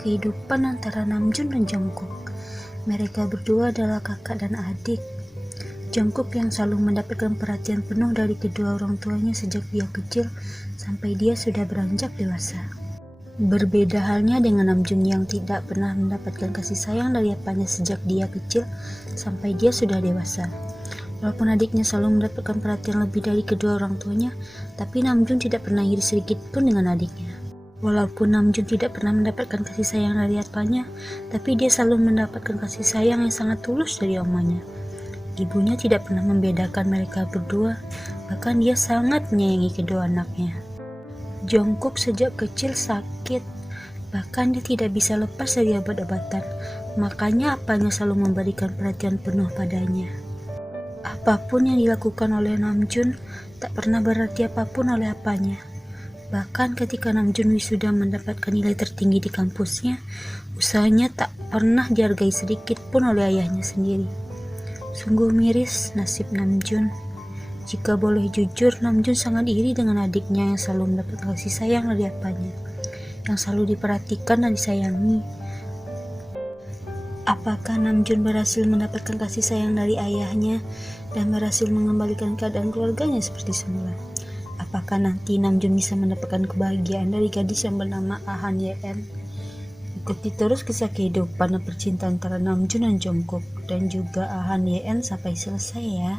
kehidupan antara Namjoon dan Jungkook. Mereka berdua adalah kakak dan adik. Jungkook yang selalu mendapatkan perhatian penuh dari kedua orang tuanya sejak dia kecil sampai dia sudah beranjak dewasa. Berbeda halnya dengan Namjoon yang tidak pernah mendapatkan kasih sayang dari apanya sejak dia kecil sampai dia sudah dewasa. Walaupun adiknya selalu mendapatkan perhatian lebih dari kedua orang tuanya, tapi Namjoon tidak pernah iri sedikit pun dengan adiknya. Walaupun Namjoon tidak pernah mendapatkan kasih sayang dari apanya, tapi dia selalu mendapatkan kasih sayang yang sangat tulus dari omanya. Ibunya tidak pernah membedakan mereka berdua, bahkan dia sangat menyayangi kedua anaknya. Jungkook sejak kecil sakit, bahkan dia tidak bisa lepas dari obat-obatan, makanya apanya selalu memberikan perhatian penuh padanya. Apapun yang dilakukan oleh Namjoon tak pernah berarti apapun oleh apanya. Bahkan ketika Namjoon wisuda mendapatkan nilai tertinggi di kampusnya, usahanya tak pernah dihargai sedikit pun oleh ayahnya sendiri. Sungguh miris nasib Namjoon. Jika boleh jujur, Namjoon sangat iri dengan adiknya yang selalu mendapat kasih sayang dari apanya, yang selalu diperhatikan dan disayangi. Apakah Namjoon berhasil mendapatkan kasih sayang dari ayahnya dan berhasil mengembalikan keadaan keluarganya seperti semula? Apakah nanti Namjoon bisa mendapatkan kebahagiaan dari gadis yang bernama Ah Han Ye-en? Ikuti terus kisah kehidupan dan percintaan antara Namjoon dan Jungkook dan juga Ah Han Ye-en sampai selesai ya.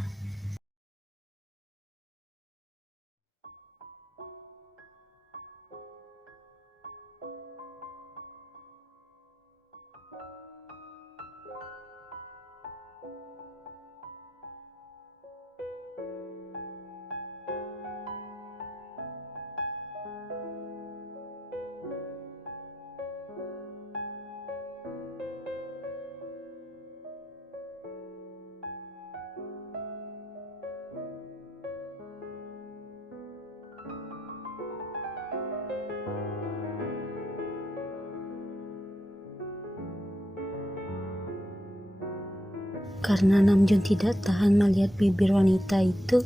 Karena Namjoon tidak tahan melihat bibir wanita itu,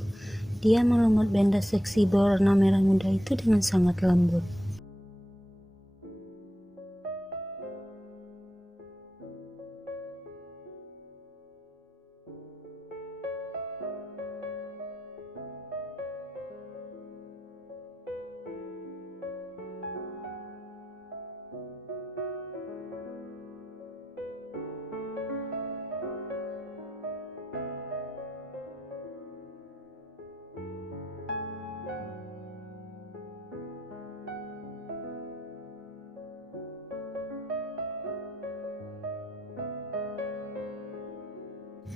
dia melumut benda seksi berwarna merah muda itu dengan sangat lembut.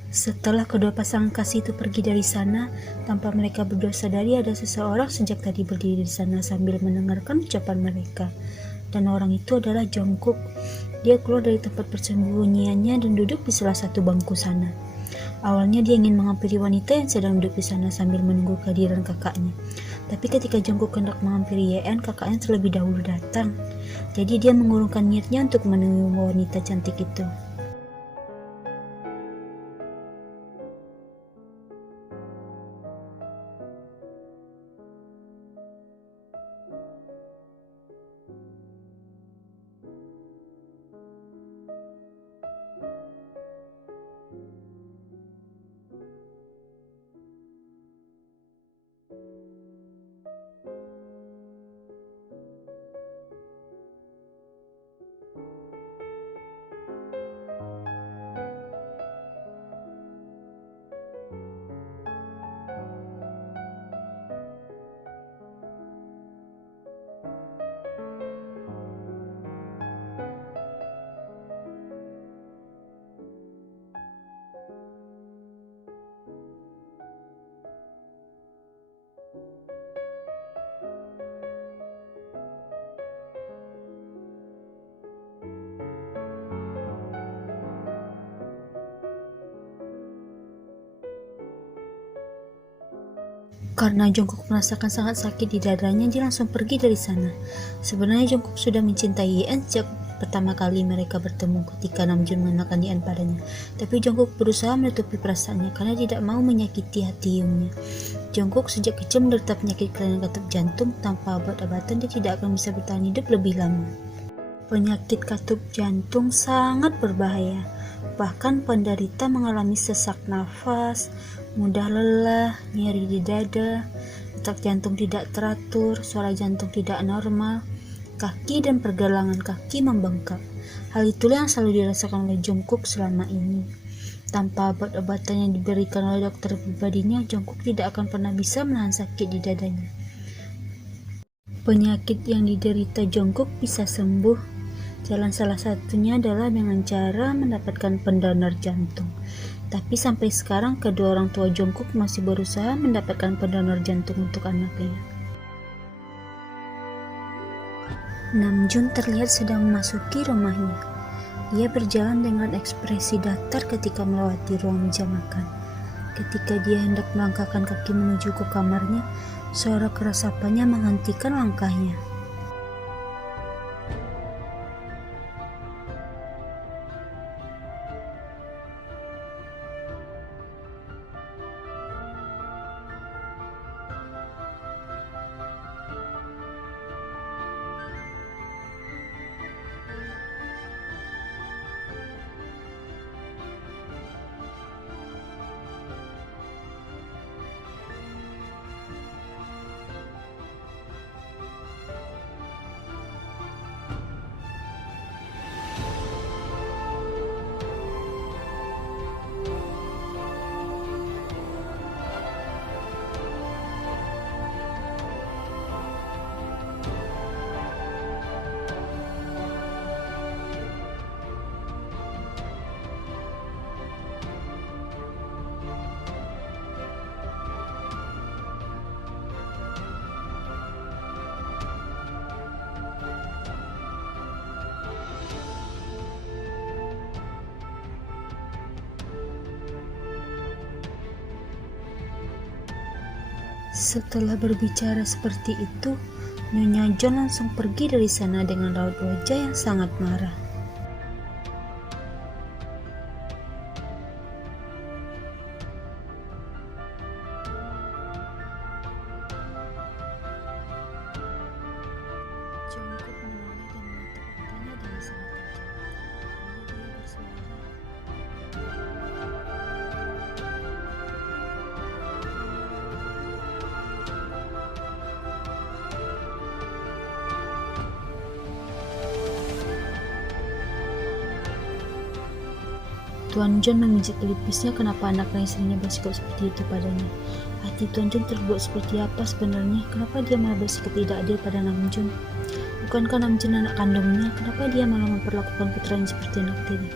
Setelah kedua pasangan kasih itu pergi dari sana, tanpa mereka berdua sadari ada seseorang sejak tadi berdiri di sana sambil mendengarkan ucapan mereka. Dan orang itu adalah Jungkook. Dia keluar dari tempat persembunyiannya dan duduk di salah satu bangku sana. Awalnya dia ingin menghampiri wanita yang sedang duduk di sana sambil menunggu kehadiran kakaknya. Tapi ketika Jungkook hendak menghampiri Ye-en, kakaknya terlebih dahulu datang. Jadi dia mengurungkan niatnya untuk menemui wanita cantik itu. Karena Jungkook merasakan sangat sakit di dadanya, dia langsung pergi dari sana. Sebenarnya Jungkook sudah mencintai Ye-en sejak pertama kali mereka bertemu ketika Namjoon mengenalkan Ye-en padanya. Tapi Jungkook berusaha menutupi perasaannya karena tidak mau menyakiti hati Youngnya. Jungkook sejak kecil menderita penyakit kelainan katup jantung. Tanpa obat-obatan dia tidak akan bisa bertahan hidup lebih lama. Penyakit katup jantung sangat berbahaya. Bahkan penderita mengalami sesak nafas, mudah lelah, nyeri di dada, detak jantung tidak teratur, suara jantung tidak normal, kaki dan pergelangan kaki membengkak. Hal itulah yang selalu dirasakan oleh Jungkook selama ini. Tanpa obat-obatan yang diberikan oleh dokter pribadinya, Jungkook tidak akan pernah bisa menahan sakit di dadanya. Penyakit yang diderita Jungkook bisa sembuh. Jalan salah satunya adalah dengan cara mendapatkan pendonor jantung. Tapi sampai sekarang kedua orang tua Jungkook masih berusaha mendapatkan pendonor jantung untuk anaknya. Namjoon terlihat sedang memasuki rumahnya. Dia berjalan dengan ekspresi datar ketika melewati ruang meja makan. Ketika dia hendak melangkahkan kaki menuju ke kamarnya, suara keras sapanya menghentikan langkahnya. Setelah berbicara seperti itu, Nyonya John langsung pergi dari sana dengan raut wajah yang sangat marah. Jungkook menoleh dan menatap matanya dengan sangat tajam. Lalu dia bersuara, Tuan John memijit pelipisnya. Kenapa anaknya istrinya bersikap seperti itu padanya? Hati Tuan John terbuat seperti apa sebenarnya? Kenapa dia malah bersikap tidak adil pada Namjoon? Bukankah Namjoon anak kandungnya? Kenapa dia malah memperlakukan putranya seperti anak tiri?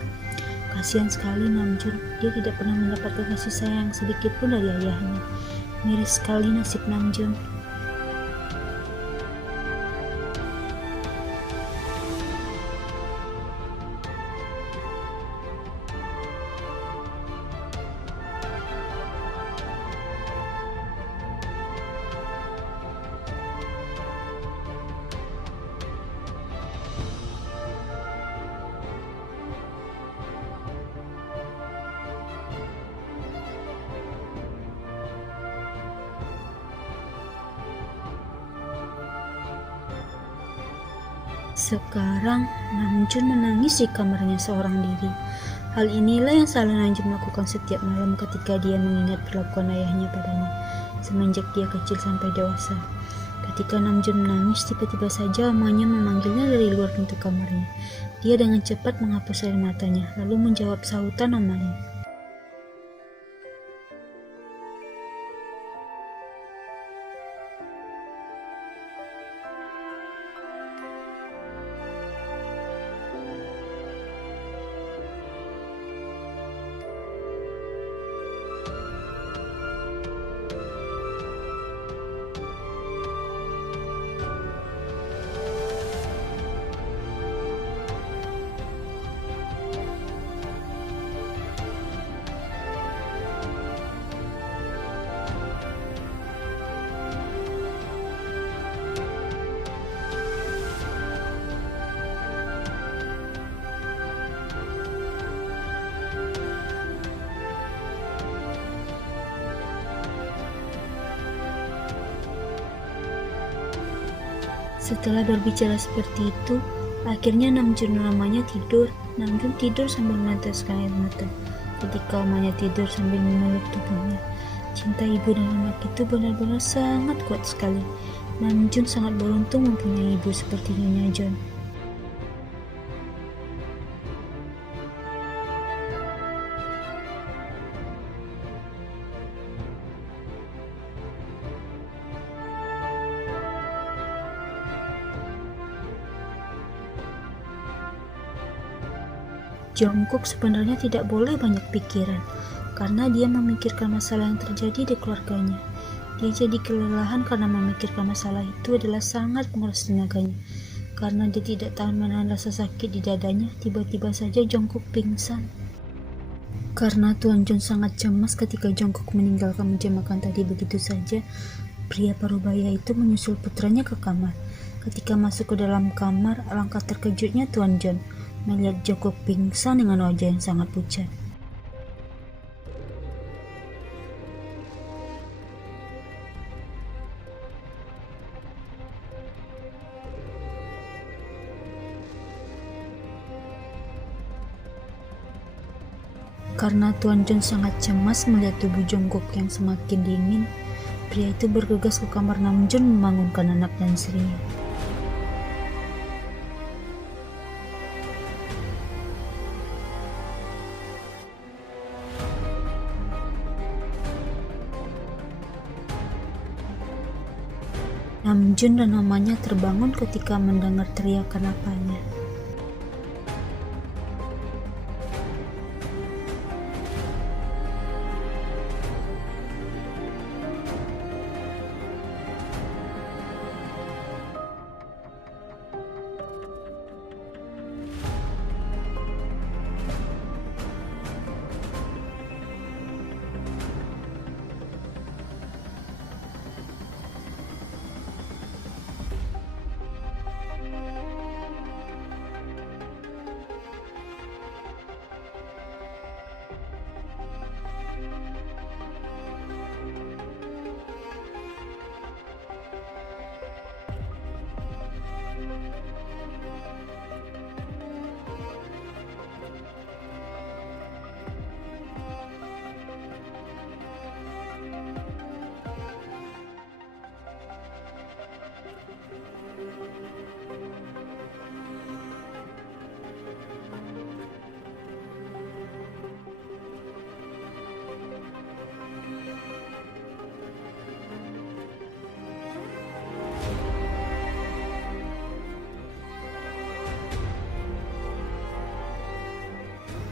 Kasihan sekali Namjoon. Dia tidak pernah mendapatkan kasih sayang sedikit pun dari ayahnya. Miris sekali nasib Namjoon. Sekarang Namjoon menangis di kamarnya seorang diri. Hal inilah yang selalu Namjoon lakukan setiap malam ketika dia mengingat perlakuan ayahnya padanya semenjak dia kecil sampai dewasa. Ketika Namjoon menangis, tiba-tiba saja omongannya memanggilnya dari luar pintu kamarnya. Dia dengan cepat menghapus air matanya, lalu menjawab sahutan omanya. Setelah berbicara seperti itu, Akhirnya Namjoon lamanya tidur. Namjoon tidur sambil meneteskan air mata ketika omanya tidur sambil memeluk tubuhnya. Cinta ibu dan anak itu benar-benar sangat kuat sekali. Namjoon sangat beruntung mempunyai ibu seperti Nyonya John. Jungkook sebenarnya tidak boleh banyak pikiran, karena dia memikirkan masalah yang terjadi di keluarganya. Dia jadi kelelahan karena memikirkan masalah itu adalah sangat menguras tenaganya. Karena dia tidak tahan menahan rasa sakit di dadanya, tiba-tiba saja Jungkook pingsan. Karena Tuan John sangat cemas ketika Jungkook meninggalkan meja makan tadi begitu saja, pria parubaya itu menyusul putranya ke kamar. Ketika masuk ke dalam kamar, alangkah terkejutnya Tuan John melihat Jungkook pingsan dengan wajah yang sangat pucat. Karena Tuan John sangat cemas melihat tubuh Jungkook yang semakin dingin, pria itu bergegas ke kamar Namjoon membangunkan anak dan istrinya. Namjoon dan mamanya terbangun ketika mendengar teriakan apanya.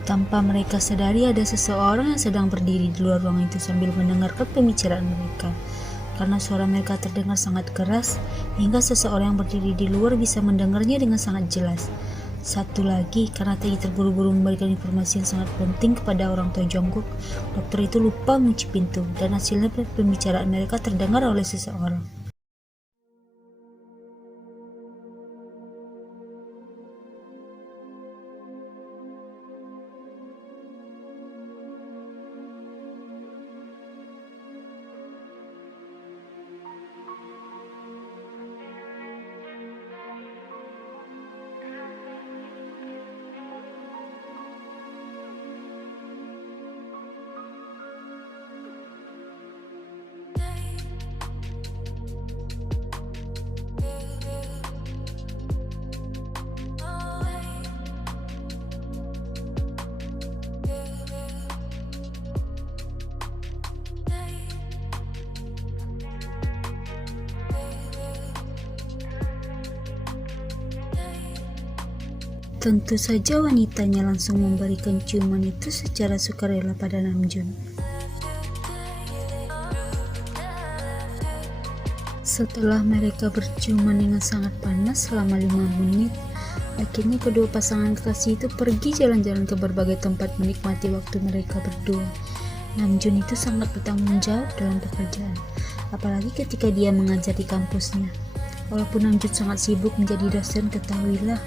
Tanpa mereka sadari, ada seseorang yang sedang berdiri di luar ruangan itu sambil mendengarkan pembicaraan mereka. Karena suara mereka terdengar sangat keras, hingga seseorang yang berdiri di luar bisa mendengarnya dengan sangat jelas. Satu lagi, karena tadi terburu-buru memberikan informasi yang sangat penting kepada orang tua Jungkook, dokter itu lupa mengunci pintu, dan hasilnya pembicaraan mereka terdengar oleh seseorang. Tentu saja wanitanya langsung memberikan ciuman itu secara sukarela pada Namjoon. Setelah mereka berciuman dengan sangat panas selama 5 menit, akhirnya kedua pasangan kekasih itu pergi jalan-jalan ke berbagai tempat menikmati waktu mereka berdua. Namjoon itu sangat bertanggung jawab dalam pekerjaan, apalagi ketika dia mengajar di kampusnya. Walaupun Namjoon sangat sibuk menjadi dosen, ketahuilah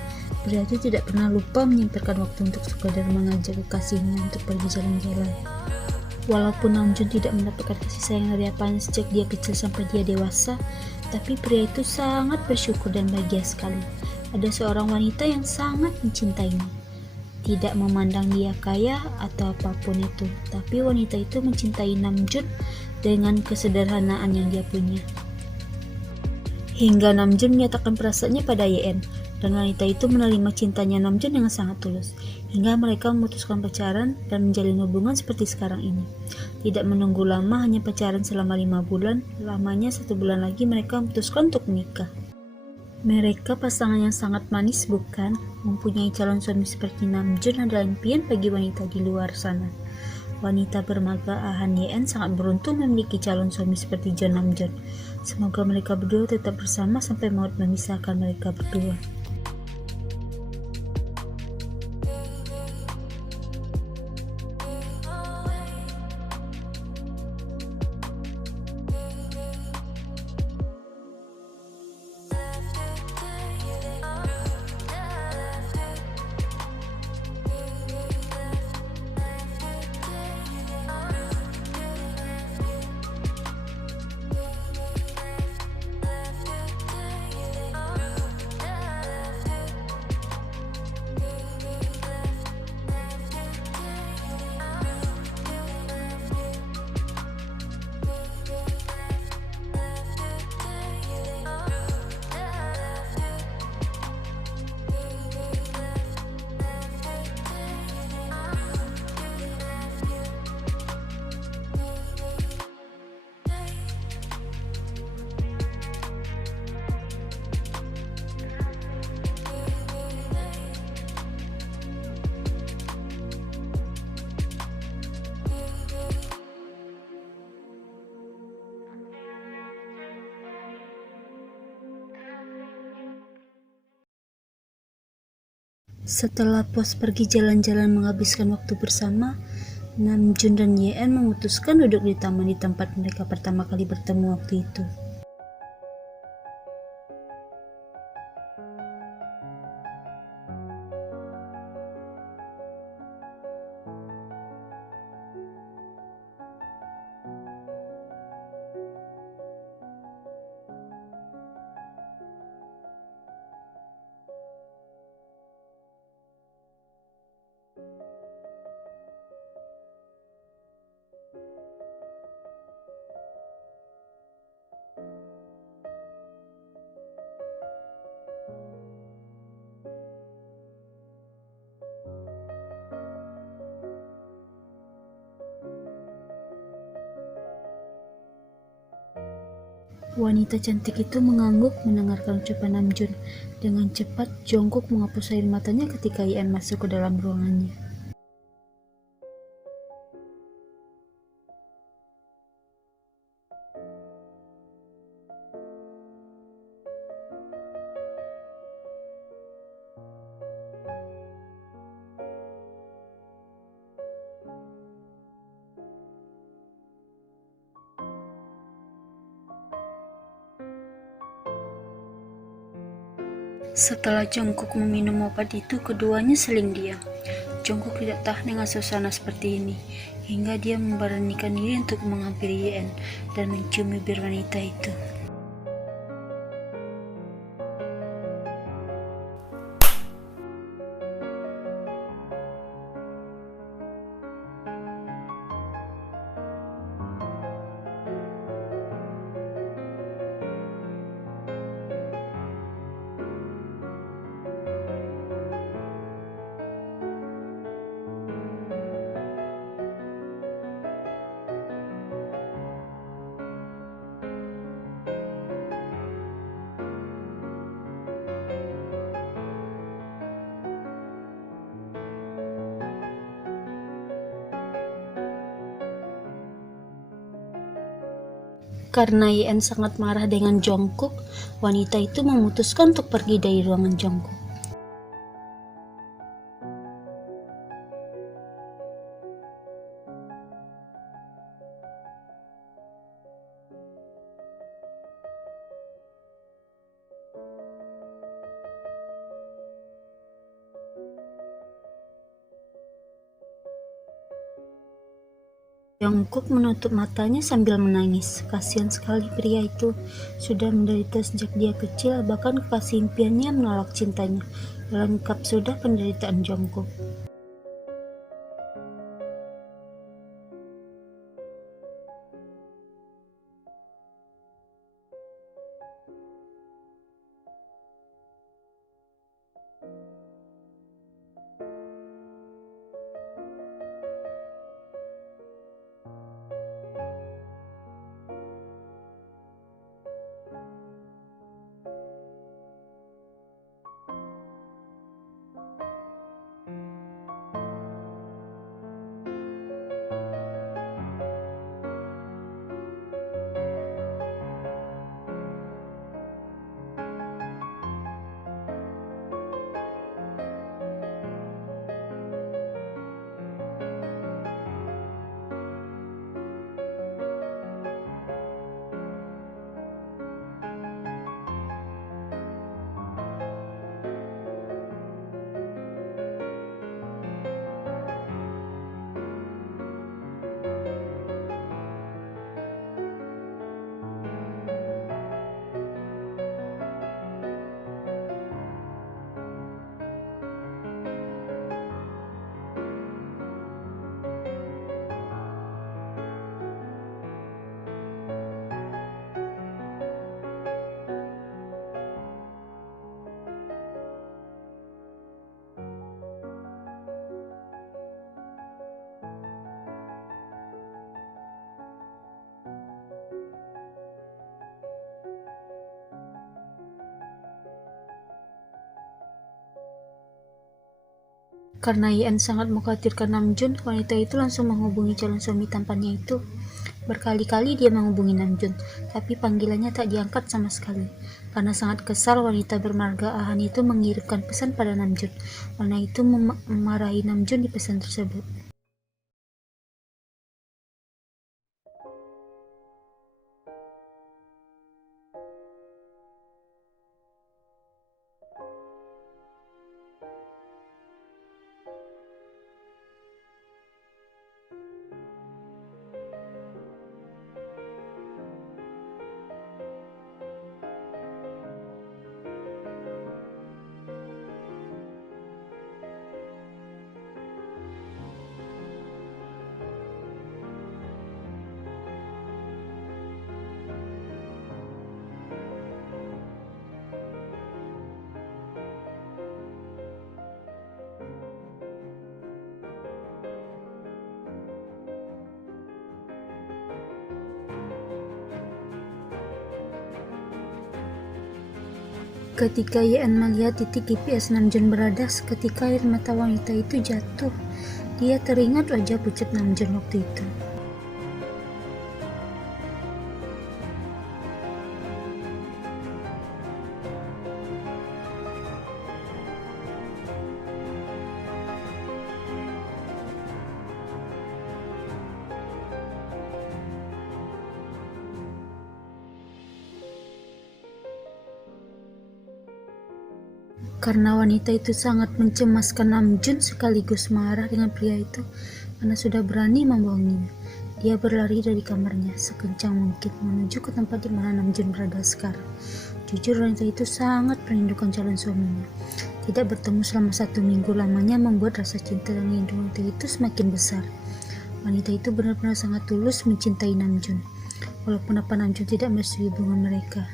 pria itu tidak pernah lupa menyempatkan waktu untuk sekadar mengajak kekasihnya untuk pergi jalan-jalan. Walaupun Namjoon tidak mendapatkan kasih sayang dari apanya sejak dia kecil sampai dia dewasa, tapi pria itu sangat bersyukur dan bahagia sekali. ada seorang wanita yang sangat mencintainya. Tidak memandang dia kaya atau apapun itu, tapi wanita itu mencintai Namjoon dengan kesederhanaan yang dia punya. Hingga Namjoon menyatakan perasaannya pada Yeon, dan wanita itu menerima cintanya Namjoon dengan sangat tulus, hingga mereka memutuskan pacaran dan menjalin hubungan seperti sekarang ini. Tidak menunggu lama, hanya pacaran selama 5 bulan, lamanya 1 bulan lagi mereka memutuskan untuk menikah. Mereka pasangan yang sangat manis, bukan? Mempunyai calon suami seperti Namjoon adalah impian bagi wanita di luar sana. Wanita bermarga Han Yeon sangat beruntung memiliki calon suami seperti John Namjoon. Semoga mereka berdua tetap bersama sampai maut memisahkan mereka berdua. Setelah puas pergi jalan-jalan menghabiskan waktu bersama, Namjoon dan Yeon memutuskan duduk di taman di tempat mereka pertama kali bertemu waktu itu. Wanita cantik itu mengangguk mendengarkan ucapan Namjoon. Dengan cepat, Jungkook menghapus air matanya ketika Yeon masuk ke dalam ruangannya. Setelah Jungkook meminum obat itu, keduanya saling diam. Jungkook tidak tahan dengan suasana seperti ini, hingga dia memberanikan diri untuk menghampiri Yeon dan mencium bibir wanita itu. Karena Yeon sangat marah dengan Jungkook, wanita itu memutuskan untuk pergi dari ruangan Jungkook. Jungkook menutup matanya sambil menangis. Kasihan sekali pria itu. Sudah menderita sejak dia kecil, bahkan kekasih impiannya menolak cintanya. Lengkap sudah penderitaan Jungkook. Karena Yeon sangat mengkhawatirkan Namjoon, wanita itu langsung menghubungi calon suami tampannya itu. Berkali-kali dia menghubungi Namjoon, tapi panggilannya tak diangkat sama sekali. Karena sangat kesal, wanita bermarga Ahan itu mengirimkan pesan pada Namjoon. Wanita itu memarahi Namjoon di pesan tersebut. Ketika Yeon melihat titik GPS Namjoon berada, seketika air mata wanita itu jatuh. Dia teringat wajah pucat Namjoon waktu itu. Karena wanita itu sangat mencemaskan Namjoon sekaligus marah dengan pria itu karena sudah berani membohonginya. Dia berlari dari kamarnya sekencang mungkin menuju ke tempat di mana Namjoon berada sekarang. Jujur, wanita itu sangat merindukan calon suaminya. Tidak bertemu selama 1 minggu lamanya membuat rasa cinta dan rindu wanita itu semakin besar. Wanita itu benar-benar sangat tulus mencintai Namjoon, walaupun Namjoon tidak merestui hubungan mereka.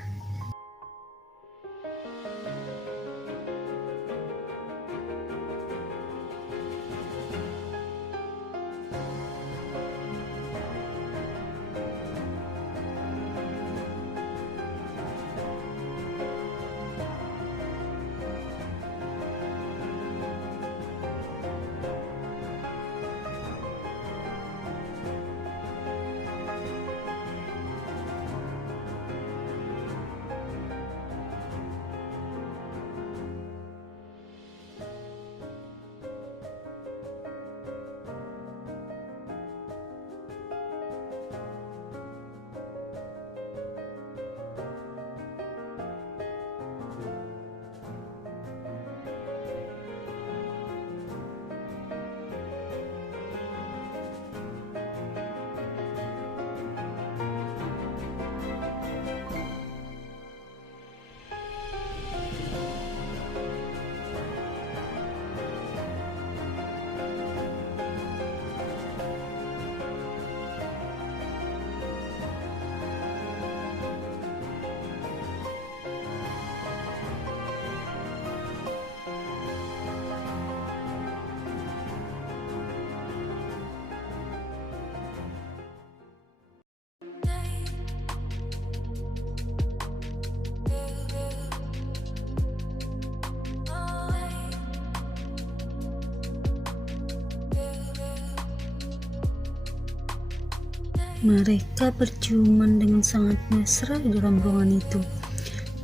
Mereka berciuman dengan sangat mesra di dalam ruangan itu.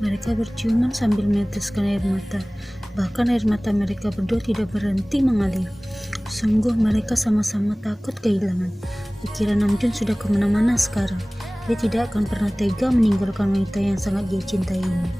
Mereka berciuman sambil meneteskan air mata. Bahkan air mata mereka berdua tidak berhenti mengalir. Sungguh mereka sama-sama takut kehilangan. Pikiran Namjoon sudah kemana-mana sekarang. Dia tidak akan pernah tega meninggalkan wanita yang sangat dia cintai ini.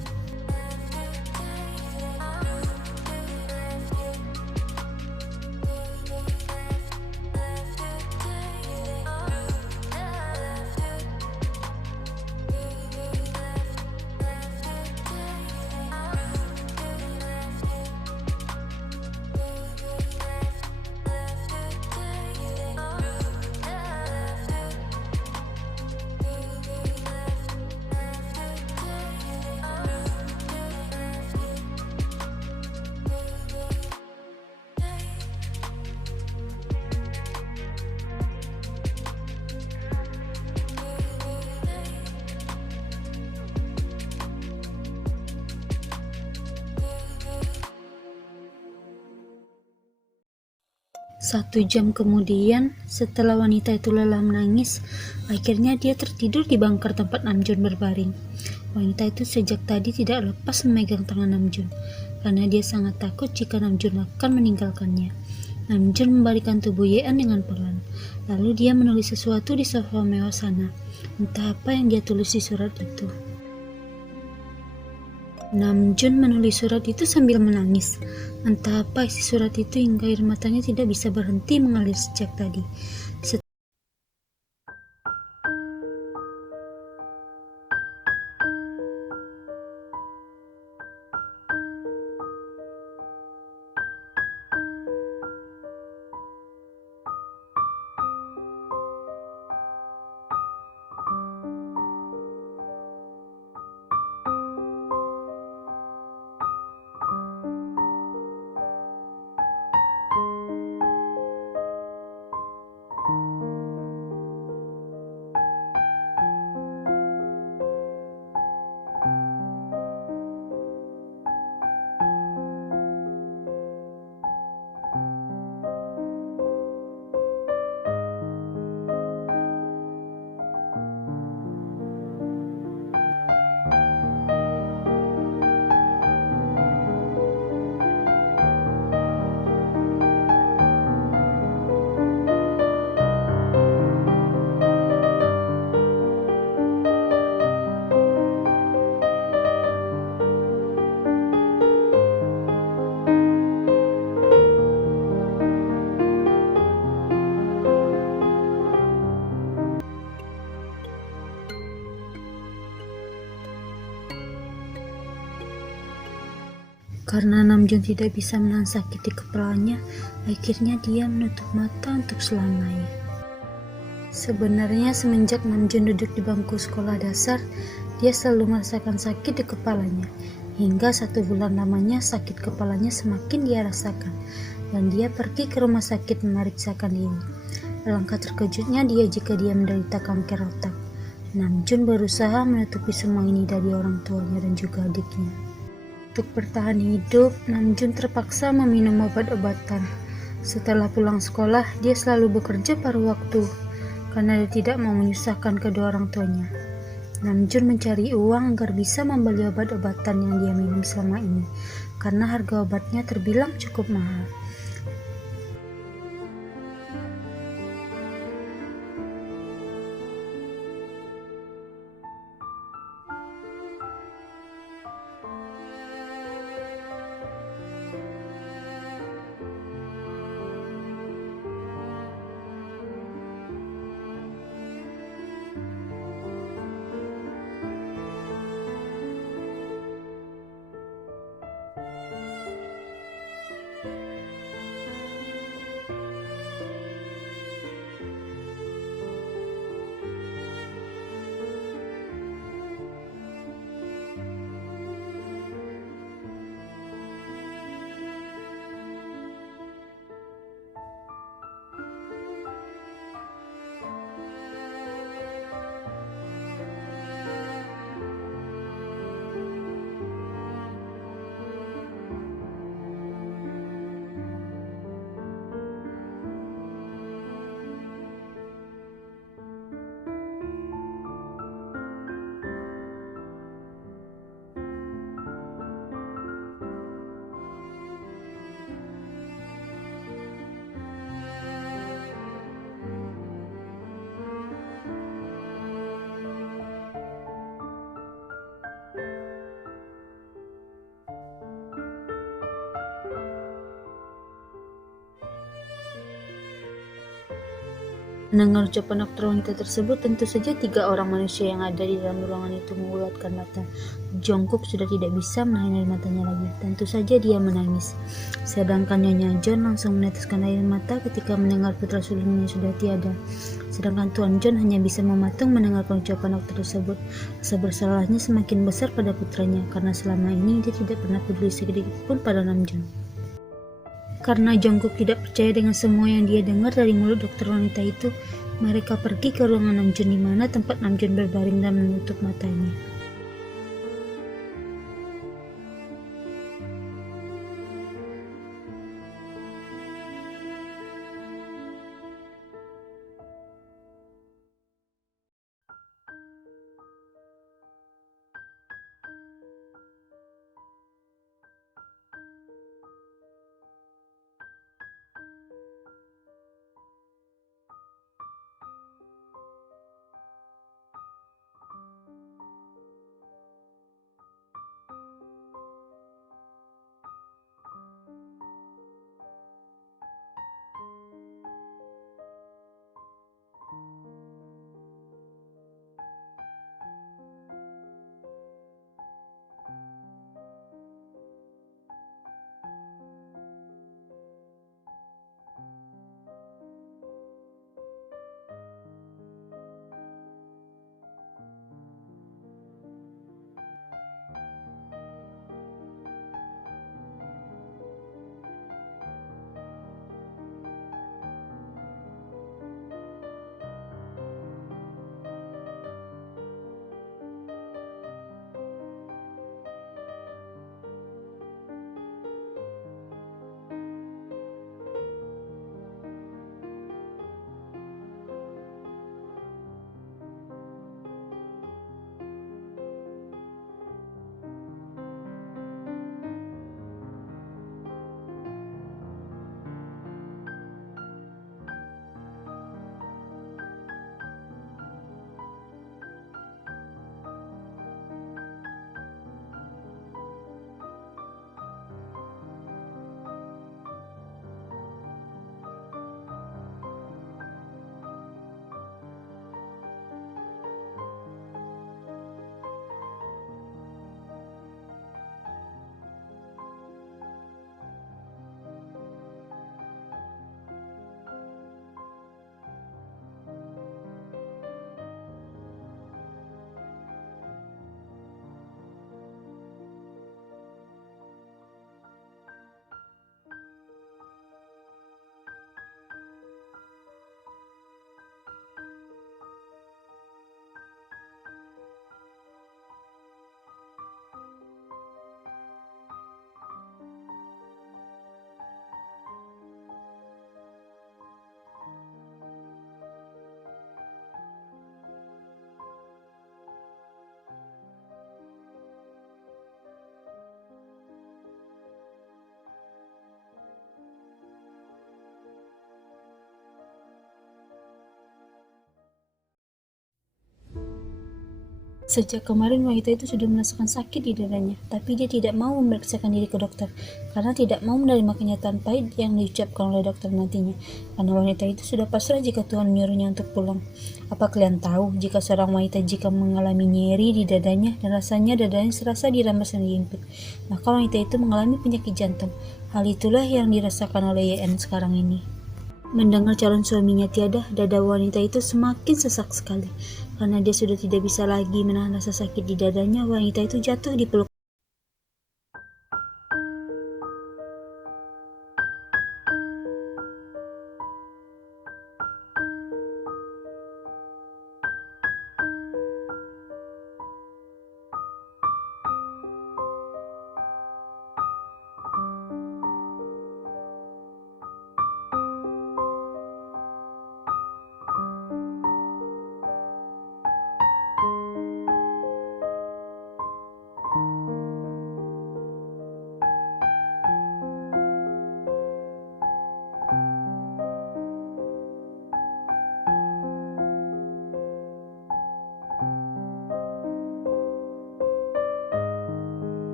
Satu jam kemudian, setelah wanita itu lelah menangis, akhirnya dia tertidur di bangker tempat Namjoon berbaring. Wanita itu sejak tadi tidak lepas memegang tangan Namjoon, karena dia sangat takut jika Namjoon akan meninggalkannya. Namjoon membalikkan tubuh Yeon dengan pelan, lalu dia menulis sesuatu di sofa mewah sana. Entah apa yang dia tulis di surat itu. Namjoon menulis surat itu sambil menangis. Entah apa isi surat itu hingga air matanya tidak bisa berhenti mengalir sejak tadi. Karena Namjoon tidak bisa menahan sakit di kepalanya, akhirnya dia menutup mata untuk selamanya. Sebenarnya semenjak Namjoon duduk di bangku sekolah dasar, dia selalu merasakan sakit di kepalanya. Hingga 1 bulan lamanya sakit kepalanya semakin dia rasakan, dan dia pergi ke rumah sakit memeriksakan diri. Alangkah terkejutnya dia jika dia menderita kanker otak. Namjoon berusaha menutupi semua ini dari orang tuanya dan juga adiknya. Untuk bertahan hidup, Namjoon terpaksa meminum obat-obatan. Setelah pulang sekolah, dia selalu bekerja paruh waktu karena dia tidak mau menyusahkan kedua orang tuanya. Namjoon mencari uang agar bisa membeli obat-obatan yang dia minum selama ini, karena harga obatnya terbilang cukup mahal. Mendengar ucapan dokter wanita tersebut, tentu saja 3 orang manusia yang ada di dalam ruangan itu mengulatkan mata. Jungkook sudah tidak bisa menahan air matanya lagi. Tentu saja dia menangis. Sedangkan Nyonya John langsung meneteskan air mata ketika mendengar putra sulungnya sudah tiada. Sedangkan Tuan John hanya bisa mematung mendengarkan ucapan dokter tersebut. Rasa bersalahnya semakin besar pada putranya, karena selama ini dia tidak pernah peduli sedikit pun pada Namjoon. Karena Jungkook tidak percaya dengan semua yang dia dengar dari mulut dokter wanita itu, mereka pergi ke ruangan Namjoon di mana tempat Namjoon berbaring dan menutup matanya. Sejak kemarin wanita itu sudah merasakan sakit di dadanya, tapi dia tidak mau memeriksakan diri ke dokter, karena tidak mau menerima kenyataan pahit yang diucapkan oleh dokter nantinya. Karena wanita itu sudah pasrah jika Tuhan menyuruhnya untuk pulang. Apa kalian tahu jika seorang wanita jika mengalami nyeri di dadanya dan rasanya dadanya serasa dirampas dan diimpit, maka wanita itu mengalami penyakit jantung. Hal itulah yang dirasakan oleh YN sekarang ini. Mendengar calon suaminya tiada, dada wanita itu semakin sesak sekali. Karena dia sudah tidak bisa lagi menahan rasa sakit di dadanya, wanita itu jatuh di peluk.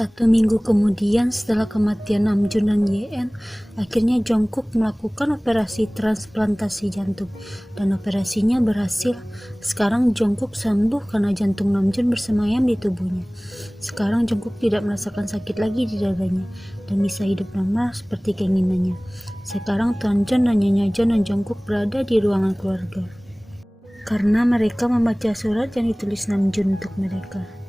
1 minggu kemudian setelah kematian Namjoon dan Yeon, akhirnya Jungkook melakukan operasi transplantasi jantung dan operasinya berhasil. Sekarang Jungkook sembuh karena jantung Namjoon bersemayam di tubuhnya. Sekarang Jungkook tidak merasakan sakit lagi di dadanya dan bisa hidup normal seperti keinginannya. Sekarang Tuan John dan Nyonya John dan Jungkook berada di ruangan keluarga karena mereka membaca surat yang ditulis Namjoon untuk mereka.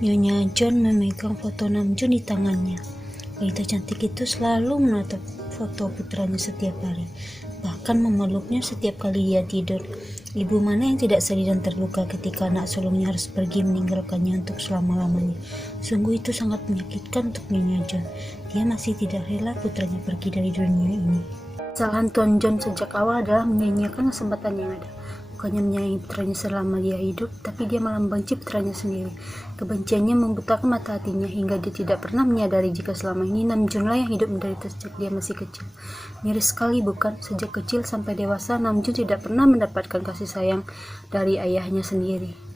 Nyonya John memegang foto Namjoon di tangannya. Wanita cantik itu selalu menatap foto putranya setiap hari, bahkan memeluknya setiap kali dia tidur. Ibu mana yang tidak sedih dan terluka ketika anak sulungnya harus pergi meninggalkannya untuk selama-lamanya. Sungguh itu sangat menyakitkan untuk Nyonya John. Dia masih tidak rela putranya pergi dari dunia ini. Kesalahan Tuan John sejak awal adalah menyanyiakan kesempatan yang ada. Bukannya menyayangi putranya selama dia hidup, tapi dia malah membenci putranya sendiri. Kebenciannya membutakan mata hatinya hingga dia tidak pernah menyadari jika selama ini Namjoon lah yang hidup menderita sejak dia masih kecil. Miris sekali bukan? Sejak kecil sampai dewasa, Namjoon tidak pernah mendapatkan kasih sayang dari ayahnya sendiri.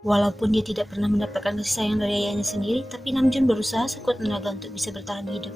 Walaupun dia tidak pernah mendapatkan kasih sayang dari ayahnya sendiri, tapi Namjoon berusaha sekuat tenaga untuk bisa bertahan hidup.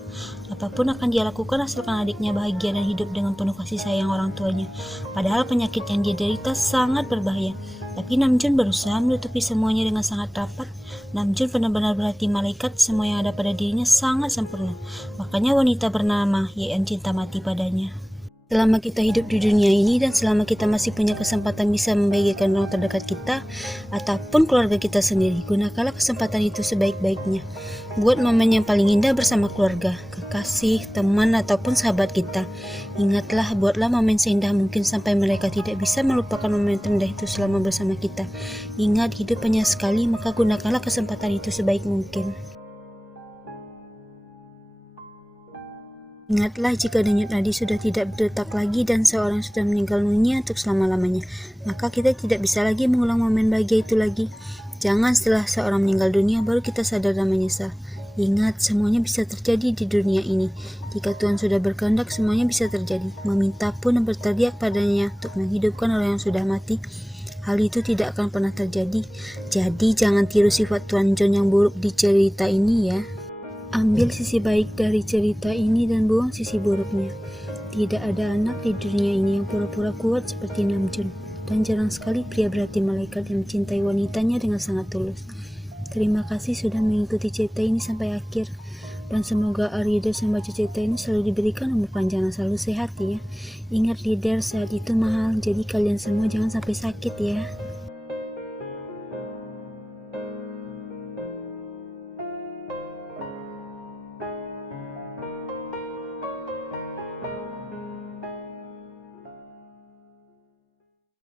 Apapun akan dia lakukan asalkan adiknya bahagia dan hidup dengan penuh kasih sayang orang tuanya. Padahal penyakit yang dia derita sangat berbahaya. Tapi Namjoon berusaha menutupi semuanya dengan sangat rapat. Namjoon benar-benar berarti malaikat, semua yang ada pada dirinya sangat sempurna. Makanya wanita bernama Yeon cinta mati padanya. Selama kita hidup di dunia ini dan selama kita masih punya kesempatan bisa membahagiakan orang terdekat kita ataupun keluarga kita sendiri, gunakanlah kesempatan itu sebaik-baiknya. Buat momen yang paling indah bersama keluarga, kekasih, teman ataupun sahabat kita. Ingatlah, buatlah momen seindah mungkin sampai mereka tidak bisa melupakan momen terindah itu selama bersama kita. Ingat, hidup hanya sekali, maka gunakanlah kesempatan itu sebaik mungkin. Ingatlah jika denyut nadi sudah tidak berdetak lagi dan seorang sudah meninggal dunia untuk selama-lamanya, maka kita tidak bisa lagi mengulang momen bahagia itu lagi. Jangan setelah seorang meninggal dunia baru kita sadar dan menyesal. Ingat, semuanya bisa terjadi di dunia ini. Jika Tuhan sudah berkehendak, semuanya bisa terjadi. Meminta pun dan berteriak padanya untuk menghidupkan orang yang sudah mati, hal itu tidak akan pernah terjadi. Jadi jangan tiru sifat Tuan John yang buruk di cerita ini ya. Ambil sisi baik dari cerita ini dan buang sisi buruknya. Tidak ada anak di dunia ini yang pura-pura kuat seperti Namjoon, dan jarang sekali pria berarti malaikat yang mencintai wanitanya dengan sangat tulus. Terima kasih sudah mengikuti cerita ini sampai akhir, dan semoga readers yang baca cerita ini selalu diberikan umur panjang dan selalu sehat ya. Ingat reader, sehat itu mahal, jadi kalian semua jangan sampai sakit ya.